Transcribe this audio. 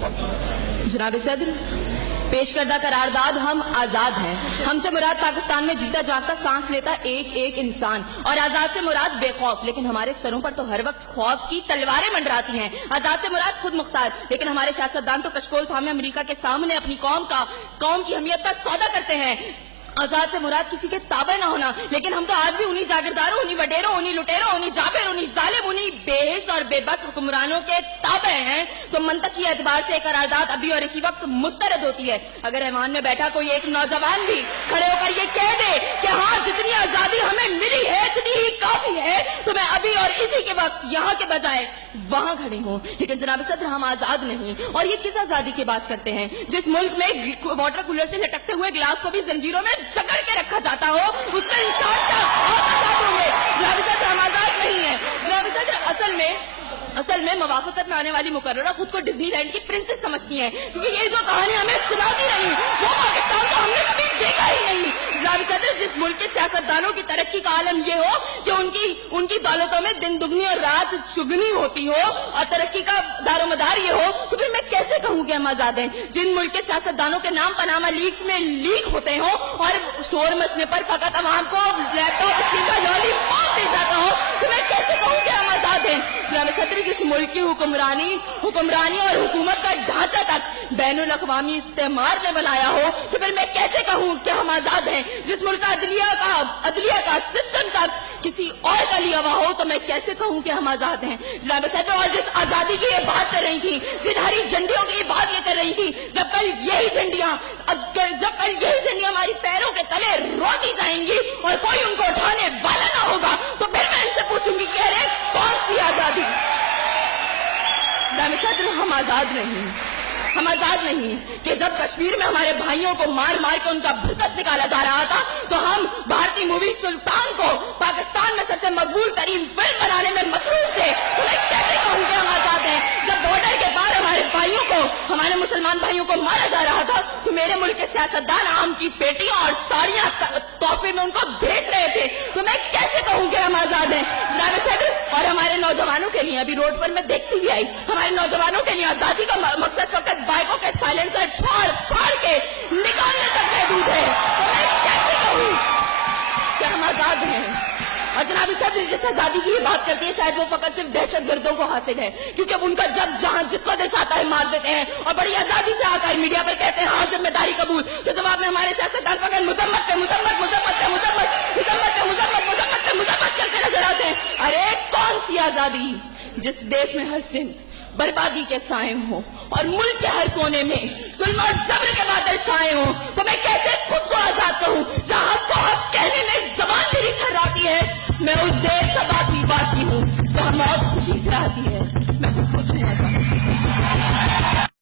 جناب صدر، پیش کردہ قرارداد ہم آزاد ہیں. ہم سے مراد پاکستان میں جیتا جاگتا سانس لیتا ایک ایک انسان، اور آزاد سے مراد بے خوف، لیکن ہمارے سروں پر تو ہر وقت خوف کی تلواریں منڈراتی ہیں. آزاد سے مراد خود مختار، لیکن ہمارے سیاستدان تو کشکول تھامے امریکہ کے سامنے اپنی قوم کی حمیت کا سودا کرتے ہیں. آزاد سے مراد کسی کے تابع نہ ہونا، لیکن ہم تو آج بھی انہی جاگیرداروں، انہی وڈیروں، انہی لٹیروں، انہی جابر، انہی ظالم، انہی بے حس اور بے بس حکمرانوں کے تابع ہیں. تو منطقی اعتبار سے قرارداد ابھی اور اسی وقت مسترد ہوتی ہے. اگر ایوان میں بیٹھا کوئی ایک نوجوان بھی کھڑے ہو کر یہ کہہ دے کہ ہاں جتنی آزادی ہمیں ملی ہے اتنی ہی کافی ہے، تو میں ابھی اور اسی کے وقت یہاں کے بجائے وہاں کھڑی ہوں. لیکن جناب صدر، ہم آزاد نہیں. اور یہ کس آزادی کی بات کرتے ہیں جس ملک میں واٹر کولر سے لٹکتے ہوئے گلاس کو بھی زنجیروں میں جکڑ کے رکھا جاتا ہو، اس میں انسان کیا بہت آزاد ہوں گے. جناب صدر، ہم آزاد نہیں ہیں. جناب صدر، اصل میں موافقت میں آنے والی مقررہ خود کو ڈزنی لینڈ کی پرنسس سمجھتی ہیں، کیونکہ یہ جو کہانی ہمیں سناتی رہی وہ پاکستان کو ہم نے کبھی دیکھا ہی نہیں. جناب صدر، جس ملک کے سیاستدانوں کی ترقی کا عالم یہ ہو کہ ان کی دولتوں میں دن دگنی اور رات چگنی ہوتی ہو، اور ترقی کا دار و مدار یہ ہو، تو پھر میں کیسے کہوں کہ ہم آزاد ہیں؟ جن ملک کے سیاستدانوں کے نام پاناما لیکس میں لیک ہوتے ہوں اور اسٹور مچنے پر فقط عوام کو لیپ ٹاپ اسکیم کا لالی پاپ دے جاتا ہو، تو میں کیسے کہوں کہ ہم آزاد ہیں؟ جناب صدر، جس ملک کی حکمرانی اور حکومت کا ڈھانچہ تک بین الاقوامی استعمار نے بنایا ہو، تو پھر میں کیسے کہوں کہ ہم آزاد ہیں؟ جس ملک کا عدلیہ کا سسٹم تک کسی اور کا لیا ہوا ہو، تو میں کیسے کہوں کہ ہم آزاد ہیں؟ جناب صدر، اور جس آزادی کی یہ بات کر رہی تھی، جن ہری جھنڈیوں کی یہ بات یہ کر رہی تھی، جب کل یہی جھنڈیاں ہماری پیروں کے تلے روتی جائیں گی اور کوئی ان کو اٹھانے والا نہ ہوگا، تو پھر میں ان سے پوچھوں گی کہ ارے کون سی آزادی؟ جناب صدر، ہم آزاد نہیں کہ جب کشمیر میں ہمارے بھائیوں کو مار کے ان کا بھرکس نکالا جا رہا تھا، تو ہم بھارتی مووی سلطان کو پاکستان میں سب سے مقبول ترین فلم بنانے میں مصروف تھے. تو میں کیسے کہوں کہ ہم آزاد ہیں؟ جب بارڈر کے پار ہمارے مسلمان بھائیوں کو مارا جا رہا تھا، تو میرے ملک کے سیاستدان آم کی پیٹیاں اور ساڑیاں تحفے میں ان کو بھیج رہے تھے. تو میں کیسے کہوں کہ ہم آزاد ہیں؟ جناب صدر، اور ہمارے نوجوانوں کے لیے ابھی روڈ پر میں دیکھتی بھی آئی، ہمارے نوجوانوں کے لیے آزادی کا مقصد فقط بائکوں کے سائلنسر پھاڑ کے نکالنے تک محدود ہے. تو میں کیسے کہوں کہ ہم آزاد ہیں؟ اور جناب صدر، جس آزادی کی یہ بات کرتی ہے شاید وہ فقط صرف دہشت گردوں کو حاصل ہے، کیونکہ اب ان کا جہاں جس کو دل چاہتا ہے مار دیتے ہیں، اور بڑی آزادی سے آ کر میڈیا پر کہتے ہیں ہاں ذمہ داری قبول. تو جواب میں ہمارے سیاستدان فقط مذمت کرتے نظر آتے ہیں. ارے کون سی آزادی جس دیش میں ہر سمت بربادی کے سائے ہوں اور ملک کے ہر کونے میں ظلم اور جبر کے بادل چھائے ہوں؟ تو میں کیسے خود کو آزاد کہوں جہاں کو حق کہنے میں زبان میری تھراتی ہے؟ میں اس دیش کا باسی ہوں جہاں موت خوشی سے آتی ہے. میں خود نہیں آزاد.